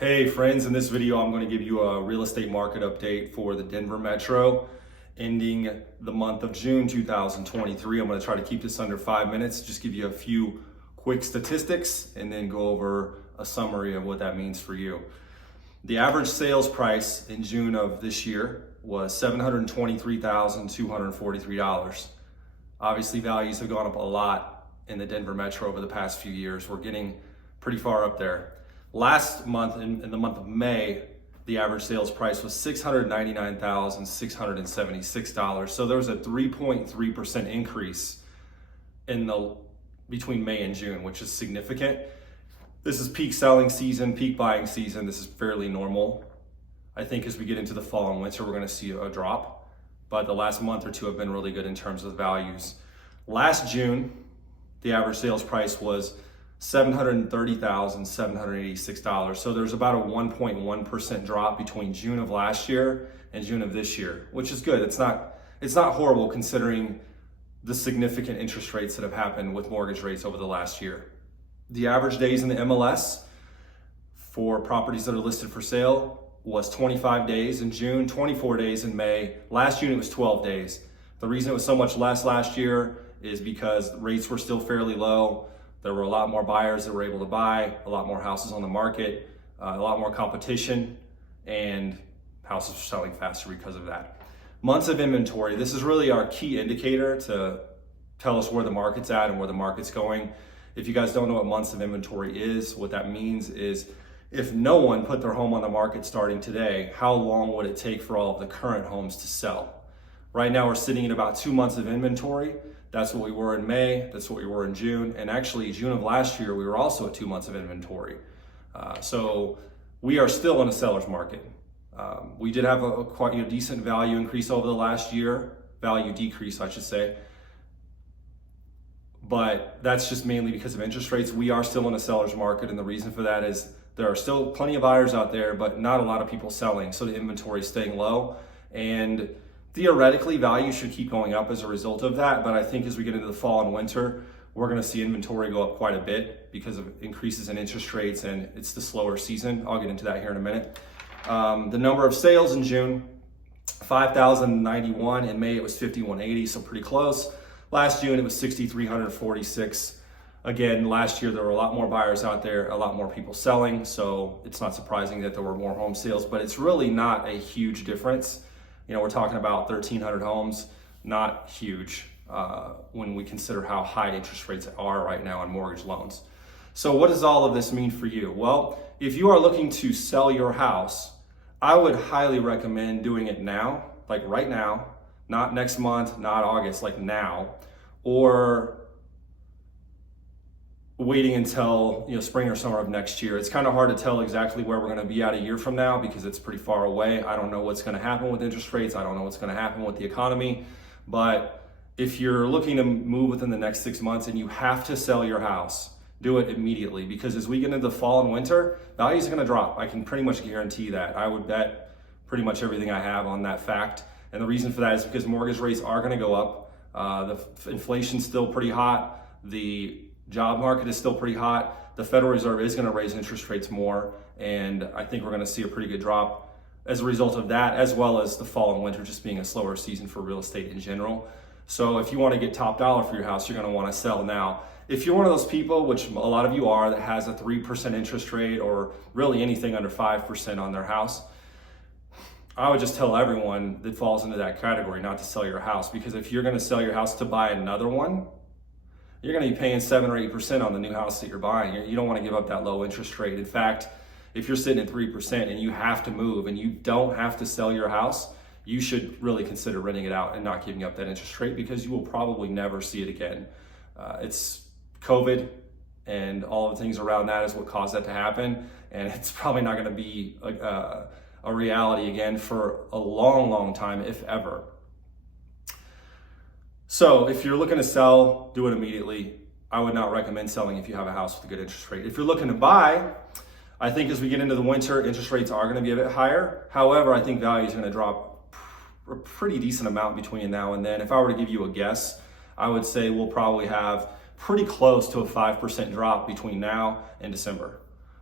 Hey friends, in this video I'm going to give you a real estate market update for the Denver Metro ending the month of June 2023. I'm going to try to keep this under 5 minutes, just give you a few quick statistics and then go over a summary of what that means for you. The average sales price in June of this year was $723,243. Obviously values have gone up a lot in the Denver Metro over the past few years. We're getting pretty far up there. Last month, in the month of May, the average sales price was $699,676. So there was a 3.3% increase between May and June, which is significant. This is peak selling season, peak buying season. This is fairly normal. I think as we get into the fall and winter, we're going to see a drop, but the last month or two have been really good in terms of values. Last June, the average sales price was $730,786. So there's about a 1.1% drop between June of last year and June of this year, which is good. It's not horrible considering the significant interest rates that have happened with mortgage rates over the last year. The average days in the MLS for properties that are listed for sale was 25 days in June, 24 days in May. Last June it was 12 days. The reason it was so much less last year is because rates were still fairly low. There were a lot more buyers that were able to buy, a lot more houses on the market, a lot more competition, and houses are selling faster because of that. Months of inventory, this is really our key indicator to tell us where the market's at and where the market's going. If you guys don't know what months of inventory is, what that means is if no one put their home on the market starting today, how long would it take for all of the current homes to sell? Right now we're sitting at about 2 months of inventory. That's what we were in May, that's what we were in June, and actually June of last year we were also at 2 months of inventory. So we are still in a seller's market. We did have a quite decent value increase over the last year, value decrease I should say, but that's just mainly because of interest rates. We are still in a seller's market, and the reason for that is there are still plenty of buyers out there, but not a lot of people selling, so the inventory is staying low, and theoretically, value should keep going up as a result of that, but I think as we get into the fall and winter, we're going to see inventory go up quite a bit because of increases in interest rates, and it's the slower season. I'll get into that here in a minute. The number of sales in June, 5,091. In May, it was 5,180, so pretty close. Last June, it was 6,346. Again, last year, there were a lot more buyers out there, a lot more people selling, so it's not surprising that there were more home sales, but it's really not a huge difference. You know, we're talking about 1,300 homes, not huge when we consider how high interest rates are right now on mortgage loans. So what does all of this mean for you? Well, if you are looking to sell your house, I would highly recommend doing it now, like right now, not next month, not August, like now, or waiting until spring or summer of next year. It's kind of hard to tell exactly where we're going to be at a year from now because it's pretty far away. I don't know what's going to happen with interest rates. I don't know what's going to happen with the economy. But if you're looking to move within the next 6 months and you have to sell your house, do it immediately, because as we get into the fall and winter, values are going to drop. I can pretty much guarantee that. I would bet pretty much everything I have on that fact. And the reason for that is because mortgage rates are going to go up. The inflation's still pretty hot. The job market is still pretty hot. The Federal Reserve is going to raise interest rates more, and I think we're going to see a pretty good drop as a result of that, as well as the fall and winter just being a slower season for real estate in general. So if you want to get top dollar for your house, you're going to want to sell now. If you're one of those people, which a lot of you are, that has a 3% interest rate or really anything under 5% on their house, I would just tell everyone that falls into that category not to sell your house, because if you're going to sell your house to buy another one, you're going to be paying 7 or 8% on the new house that you're buying. You don't want to give up that low interest rate. In fact, if you're sitting at 3% and you have to move and you don't have to sell your house, you should really consider renting it out and not giving up that interest rate, because you will probably never see it again. It's COVID and all of the things around that is what caused that to happen. And it's probably not going to be a reality again for a long, long time, if ever. So if you're looking to sell, do it immediately. I would not recommend selling if you have a house with a good interest rate. If you're looking to buy, I think as we get into the winter, interest rates are going to be a bit higher. However, I think value is going to drop a pretty decent amount between now and then. If I were to give you a guess, I would say we'll probably have pretty close to a 5% drop between now and December.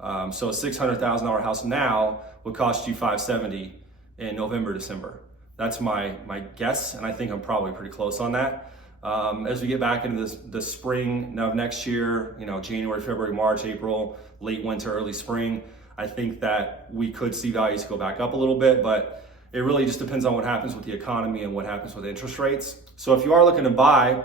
So a $600,000 house now would cost you $570 in November, December. That's my guess, and I think I'm probably pretty close on that. As we get back into the spring of next year, January, February, March, April, late winter, early spring, I think that we could see values go back up a little bit, but it really just depends on what happens with the economy and what happens with interest rates. So if you are looking to buy,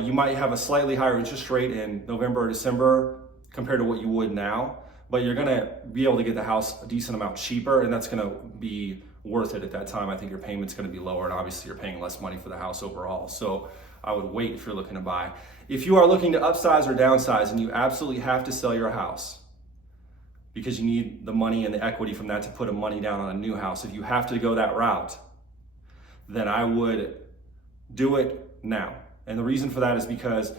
you might have a slightly higher interest rate in November or December compared to what you would now, but you're gonna be able to get the house a decent amount cheaper, and that's gonna be worth it at that time. I think your payment's gonna be lower, and obviously you're paying less money for the house overall. So I would wait if you're looking to buy. If you are looking to upsize or downsize and you absolutely have to sell your house because you need the money and the equity from that to put money down on a new house, if you have to go that route, then I would do it now. And the reason for that is because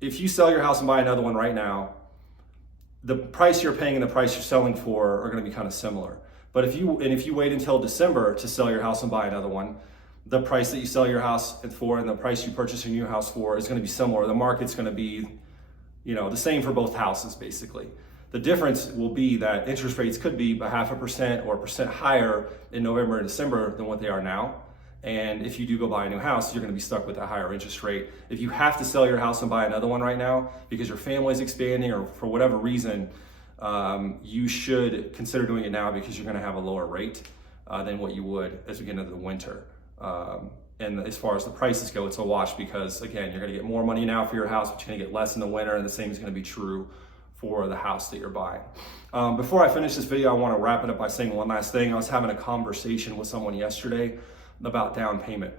if you sell your house and buy another one right now, the price you're paying and the price you're selling for are going to be kind of similar. But if you wait until December to sell your house and buy another one, the price that you sell your house for and the price you purchase your new house for is going to be similar. The market's going to be, the same for both houses basically. The difference will be that interest rates could be 0.5% or 1% higher in November and December than what they are now. And if you do go buy a new house, you're going to be stuck with a higher interest rate. If you have to sell your house and buy another one right now because your family is expanding or for whatever reason, you should consider doing it now because you're going to have a lower rate than what you would as we get into the winter. And as far as the prices go, it's a wash because, again, you're going to get more money now for your house, but you're going to get less in the winter, and the same is going to be true for the house that you're buying. Before I finish this video, I want to wrap it up by saying one last thing. I was having a conversation with someone yesterday about down payment.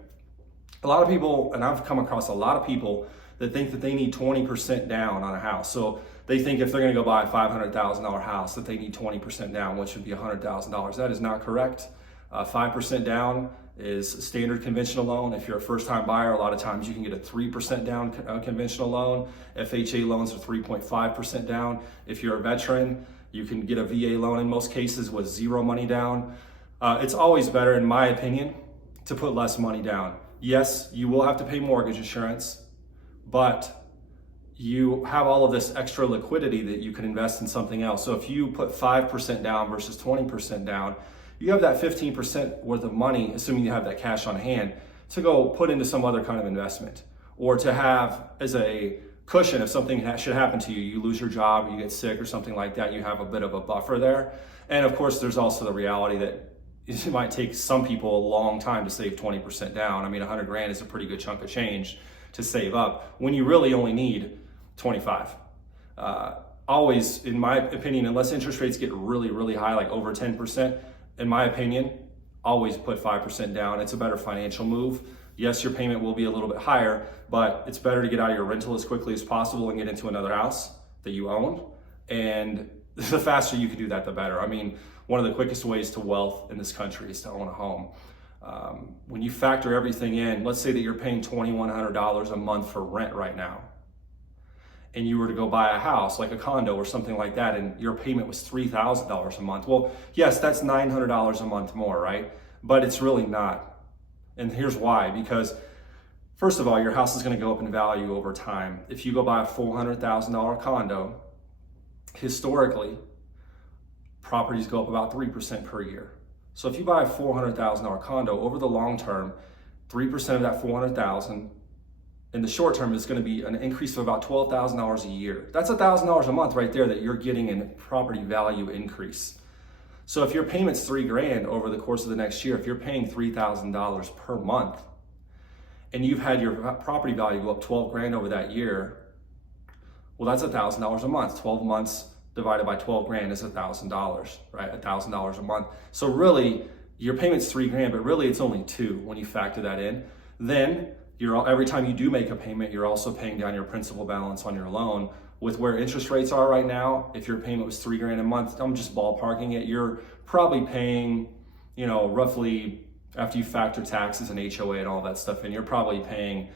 A lot of people, and I've come across a lot of people that think that they need 20% down on a house. So they think if they're going to go buy a $500,000 house that they need 20% down, which would be $100,000. That is not correct. 5% down is a standard conventional loan. If you're a first-time buyer, a lot of times you can get a 3% down conventional loan. FHA loans are 3.5% down. If you're a veteran, you can get a VA loan in most cases with zero money down. It's always better, in my opinion, to put less money down. Yes, you will have to pay mortgage insurance, but you have all of this extra liquidity that you can invest in something else. So if you put 5% down versus 20% down, you have that 15% worth of money, assuming you have that cash on hand, to go put into some other kind of investment, or to have as a cushion if something should happen to you, you lose your job, you get sick or something like that, you have a bit of a buffer there. And of course, there's also the reality that it might take some people a long time to save 20% down. I mean, 100 grand is a pretty good chunk of change to save up when you really only need 25. Always, in my opinion, unless interest rates get really, really high, like over 10%, in my opinion, always put 5% down. It's a better financial move. Yes, your payment will be a little bit higher, but it's better to get out of your rental as quickly as possible and get into another house that you own. And the faster you can do that, the better. I mean, one of the quickest ways to wealth in this country is to own a home. When you factor everything in, let's say that you're paying $2,100 a month for rent right now, and you were to go buy a house, like a condo or something like that, and your payment was $3,000 a month. Well, yes, that's $900 a month more, right? But it's really not. And here's why, because first of all, your house is gonna go up in value over time. If you go buy a $400,000 condo, historically, properties go up about 3% per year. So if you buy a $400,000 condo, over the long term, 3% of that $400,000 in the short term is going to be an increase of about $12,000 a year. That's $1,000 a month right there that you're getting in property value increase. So if your payment's $3,000 over the course of the next year, if you're paying $3,000 per month, and you've had your property value go up $12,000 over that year, well, that's $1,000 a month. 12 months divided by $12,000 is $1,000, right? $1,000 a month. So really, your payment's $3,000, but really it's only $2,000 when you factor that in. Then every time you do make a payment, you're also paying down your principal balance on your loan. With where interest rates are right now, if your payment was $3,000 a month, I'm just ballparking it, you're probably paying, roughly, after you factor taxes and HOA and all that stuff in, you're probably paying,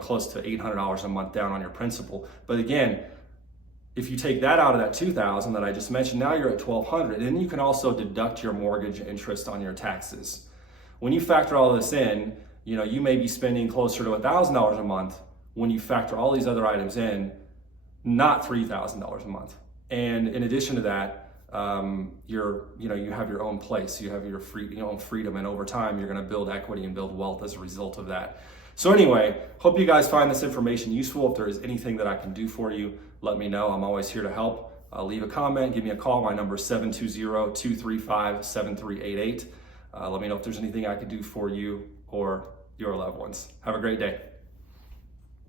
close to $800 a month down on your principal. But again, if you take that out of that $2,000 that I just mentioned, now you're at $1,200, and you can also deduct your mortgage interest on your taxes. When you factor all this in, you may be spending closer to $1,000 a month when you factor all these other items in, not $3,000 a month. And in addition to that, you have your own place, you have your own freedom, and over time you're going to build equity and build wealth as a result of that. So anyway, hope you guys find this information useful. If there is anything that I can do for you, let me know. I'm always here to help. Leave a comment, give me a call. My number is 720-235-7388. Let me know if there's anything I could do for you or your loved ones. Have a great day.